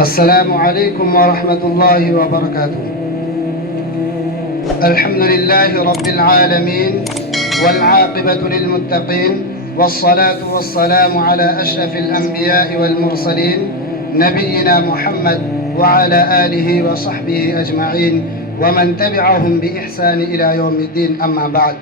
السلام عليكم ورحمة الله وبركاته. الحمد لله رب العالمين والعاقبة للمتقين والصلاة والسلام على أشرف الأنبياء والمرسلين نبينا محمد وعلى آله وصحبه أجمعين ومن تبعهم بإحسان إلى يوم الدين. أما بعد،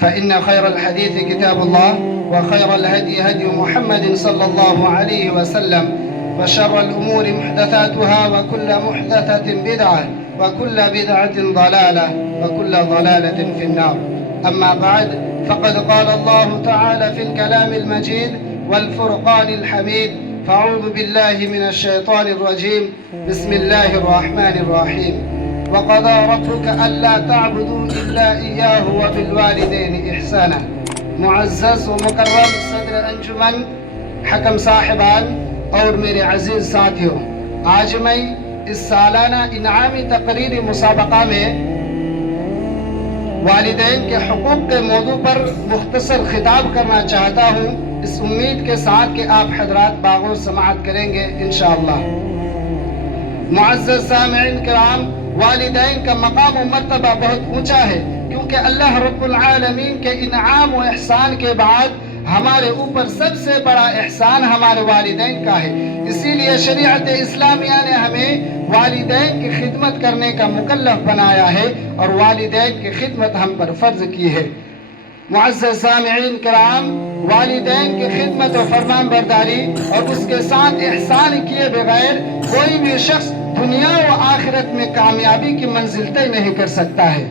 فإن خير الحديث كتاب الله وخير الهدي هدي محمد صلى الله عليه وسلم وشر الأمور محدثاتها وكل محدثة بدعة وكل بدعة ضلالة وكل ضلالة في النار. أما بعد، فقد قال الله تعالى في الكلام المجيد والفرقان الحميد: فأعوذ بالله من الشيطان الرجيم، بسم الله الرحمن الرحيم. وقضى ربك ألا تعبدوا إلا إياه وبالوالدين إحسانا. معزز و مکرم صدر انجمن، حکم صاحبان اور میرے عزیز ساتھیوں، آج میں اس سالانہ انعامی تقریری مسابقہ میں والدین کے حقوق کے موضوع پر مختصر خطاب کرنا چاہتا ہوں، اس امید کے ساتھ کہ آپ حضرات باغور سماعت کریں گے انشاءاللہ۔ معزز سامعین کرام، والدین کا مقام و مرتبہ بہت اونچا ہے، کیونکہ اللہ رب العالمین کے انعام و احسان کے بعد ہمارے اوپر سب سے بڑا احسان ہمارے والدین کا ہے۔ اسی لیے شریعت اسلامیہ نے ہمیں والدین کی خدمت کرنے کا مکلف بنایا ہے اور والدین کی خدمت ہم پر فرض کی ہے۔ معزز سامعین کرام، والدین کی خدمت و فرمان برداری اور اس کے ساتھ احسان کیے بغیر کوئی بھی شخص دنیا و آخرت میں کامیابی کی منزل طے نہیں کر سکتا ہے۔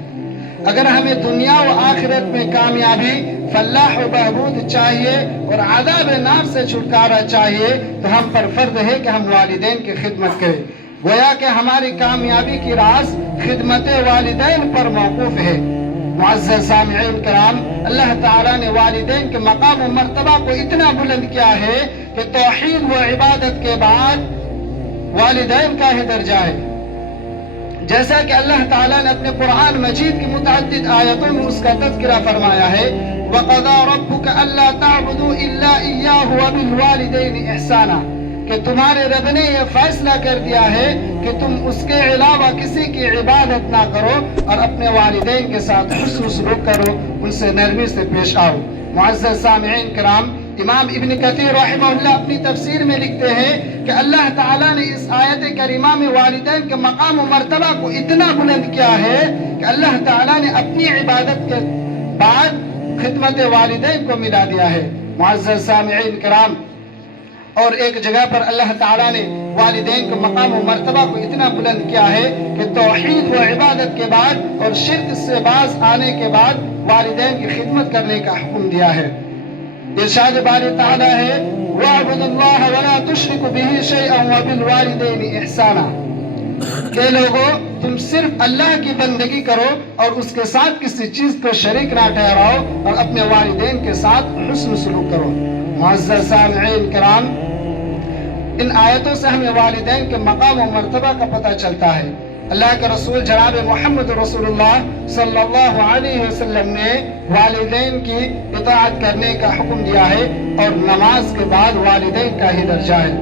اگر ہمیں دنیا و آخرت میں کامیابی، فلاح و بہبود چاہیے اور عذاب نار سے چھٹکارا چاہیے تو ہم پر فرض ہے کہ ہم والدین کی خدمت کریں۔ گویا کہ ہماری کامیابی کی راز خدمت والدین پر موقوف ہے۔ معزز سامعین کرام، اللہ تعالیٰ نے والدین کے مقام و مرتبہ کو اتنا بلند کیا ہے کہ توحید و عبادت کے بعد والدین کا ہی درجہ ہے۔ جیسا کہ اللہ تعالیٰ نے اپنے قرآن مجید کی متعدد آیتوں میں اس کا تذکرہ فرمایا ہے: وَقَضَى رَبُّكَ أَلَّا تَعْبُدُوا إِلَّا إِيَّاهُ وَبِالْوَالِدَيْنِ إِحْسَانًا، کہ تمہارے رب نے یہ فیصلہ کر دیا ہے کہ تم اس کے علاوہ کسی کی عبادت نہ کرو اور اپنے والدین کے ساتھ حسن سلوک کرو، ان سے نرمی سے پیش آؤ۔ معزز سامعین کرام، امام ابن کثیر رحمہ اللہ اپنی تفسیر میں لکھتے ہیں کہ اللہ تعالیٰ نے اس آیت کریمہ میں والدین کے مقام و مرتبہ کو اتنا بلند کیا ہے کہ اللہ تعالیٰ نے اپنی عبادت کے بعد خدمت والدین کو ملا دیا ہے۔ معزز سامعین کرام، اور ایک جگہ پر اللہ تعالیٰ نے والدین کے مقام و مرتبہ کو اتنا بلند کیا ہے کہ توحید و عبادت کے بعد اور شرک سے باز آنے کے بعد والدین کی خدمت کرنے کا حکم دیا ہے۔ ارشاد باری تعالیٰ ہے: وَاعْبُدُوا اللَّهَ وَلَا تُشْرِكُوا بِهِ شَيْئًا وَبِالْوَالِدَيْنِ إِحْسَانًا، کہ لوگوں تم صرف اللہ کی بندگی کرو اور اس کے ساتھ کسی چیز کو شریک نہ ٹھہراؤ اور اپنے والدین کے ساتھ حسن سلوک کرو۔ معزز سامعین کرام، ان آیتوں سے ہمیں والدین کے مقام و مرتبہ کا پتہ چلتا ہے۔ اللہ کے رسول جناب محمد رسول اللہ صلی اللہ علیہ وسلم نے والدین کی اطاعت کرنے کا حکم دیا ہے اور نماز کے بعد والدین کا ہی درجہ ہے۔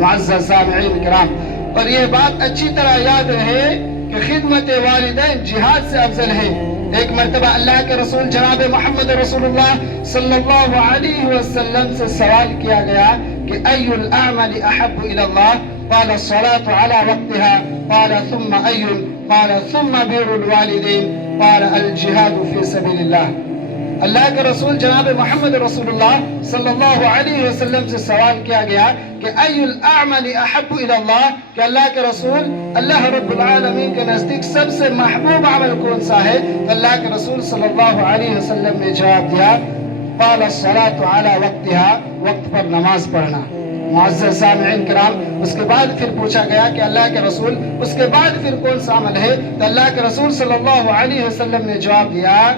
معزز سامعین کرام، اور یہ بات اچھی طرح یاد رہے کہ خدمت والدین جہاد سے افضل ہے۔ ایک مرتبہ اللہ کے رسول جناب محمد رسول اللہ صلی اللہ علیہ وسلم سے سوال کیا گیا کہ ای الاعمال احب الى اللہ؟ قال الصلاة على وقتها، قال ثم أي؟ قال ثم بر الوالدين، قال الجهاد في سبيل الله۔ اللہ کے رسول جناب محمد رسول اللہ صلی اللہ علیہ وسلم سے سوال کیا گیا کہ ای الاعمال احب الى اللہ، کہ اللہ کے رسول اللہ رب العالمین کے نزدیک سب سے محبوب عمل کون سا ہے؟ تو اللہ کے رسول صلی اللہ علیہ وسلم نے جواب دیا: قال الصلاة على وقتها، وقت پر نماز پڑھنا۔ معزز سامعین کرام، اس کے بعد پھر پوچھا گیا کہ اللہ کے رسول اس کے بعد پھر کون سا عمل ہے؟ تو اللہ کے رسول صلی اللہ علیہ وسلم نے جواب دیا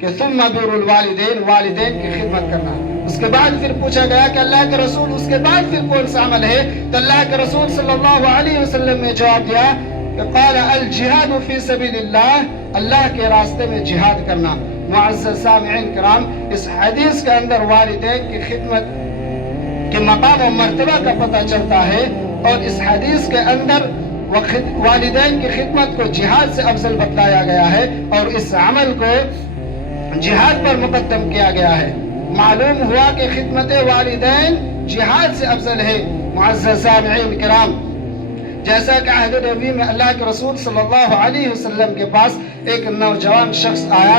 کہ ثم بر الوالدین، والدین کی خدمت کرنا۔ اس کے بعد پھر پوچھا گیا کہ اللہ کے رسول اس کے بعد پھر کون سا عمل ہے؟ تو اللہ کے رسول صلی اللہ علیہ وسلم نے جواب دیا کہ قال الجہاد فی سبیل اللہ، اللہ کے راستے میں جہاد کرنا۔ معزز سامعین کرام، اس حدیث کے اندر والدین کی خدمت کے مقام و مرتبہ کا پتہ چلتا ہے۔ اور اس حدیث کے اندر والدین کی خدمت کو جہاد سے افضل بتلایا گیا ہے اور اس عمل کو جہاد پر مقدم کیا گیا ہے۔ معلوم ہوا کہ خدمت والدین جہاد سے افضل ہے۔ معزز سامعین کرام، جیسا کہ عہد نبی میں اللہ کے رسول صلی اللہ علیہ وسلم کے پاس ایک نوجوان شخص آیا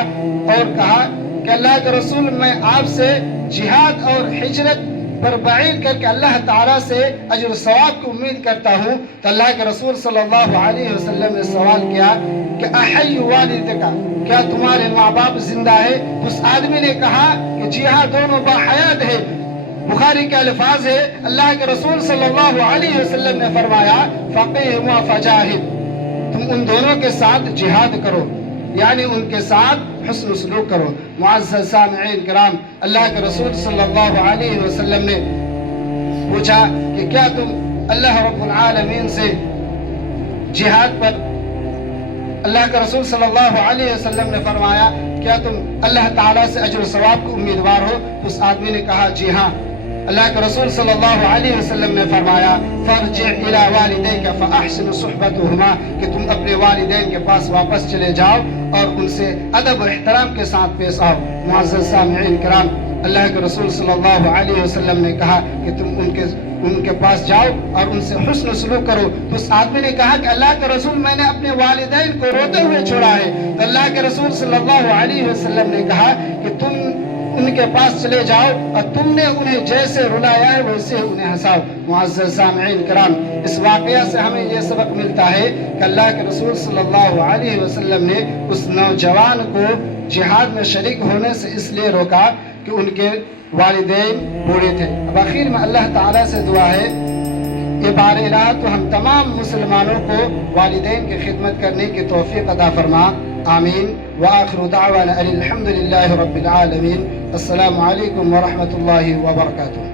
اور کہا کہ اللہ کے رسول، میں آپ سے جہاد اور ہجرت پر بعید کر کے اللہ تعالیٰ سے اجر و ثواب کی امید کرتا ہوں۔ تو اللہ کے رسول صلی اللہ علیہ وسلم نے سوال کیا کہ احی والدک، کیا تمہارے ماں باپ زندہ ہے؟ اس آدمی نے کہا کہ جی ہاں، دونوں باحیات ہے۔ بخاری کے الفاظ ہے، اللہ کے رسول صلی اللہ علیہ وسلم نے فرمایا فقیہما فجاہد، تم ان دونوں کے ساتھ جہاد کرو، یعنی ان کے ساتھ حسن سلوک کرو۔ معزز سامعین کرام، اللہ کے رسول صلی اللہ علیہ وسلم نے پوچھا کہ کیا تم اللہ رب العالمین سے جہاد پر، اللہ کے رسول صلی اللہ علیہ وسلم نے فرمایا کیا تم اللہ تعالیٰ سے اجر و ثواب کو امیدوار ہو؟ اس آدمی نے کہا جی ہاں۔ اللہ کے رسول صلی اللہ علیہ وسلم نے فرمایا فرجع الی والدیک فاحسن صحبتہما، کہ تم اپنے والدین کے پاس واپس چلے جاؤ اور ان سے ادب و احترام کے ساتھ پیش آؤ۔ معزز سامعین کرام، اللہ کے رسول صلی اللہ علیہ وسلم نے کہا کہ تم ان کے پاس جاؤ اور ان سے حسن سلوک کرو۔ تو اس آدمی نے کہا کہ اللہ کے رسول، میں نے اپنے والدین کو روتے ہوئے چھوڑا ہے۔ تو اللہ کے رسول صلی اللہ علیہ وسلم نے کہا کہ تم ان کے پاس چلے جاؤ اور تم نے انہیں جیسے رلایا ہے ویسے انہیں ہنساؤ۔ معزز سامعین کرام، اس واقعہ سے ہمیں یہ سبق ملتا ہے کہ اللہ کے رسول صلی اللہ علیہ وسلم نے اس نوجوان کو جہاد میں شریک ہونے سے اس لیے روکا کہ ان کے والدین بوڑھے تھے۔ اب آخر میں اللہ تعالیٰ سے دعا ہے کہ بار الہ تو ہم تمام مسلمانوں کو والدین کی خدمت کرنے کی توفیق عطا فرما، آمین۔ وآخر دعوانا الحمد للہ رب العالمین۔ السلام علیکم ورحمۃ اللہ وبرکاتہ۔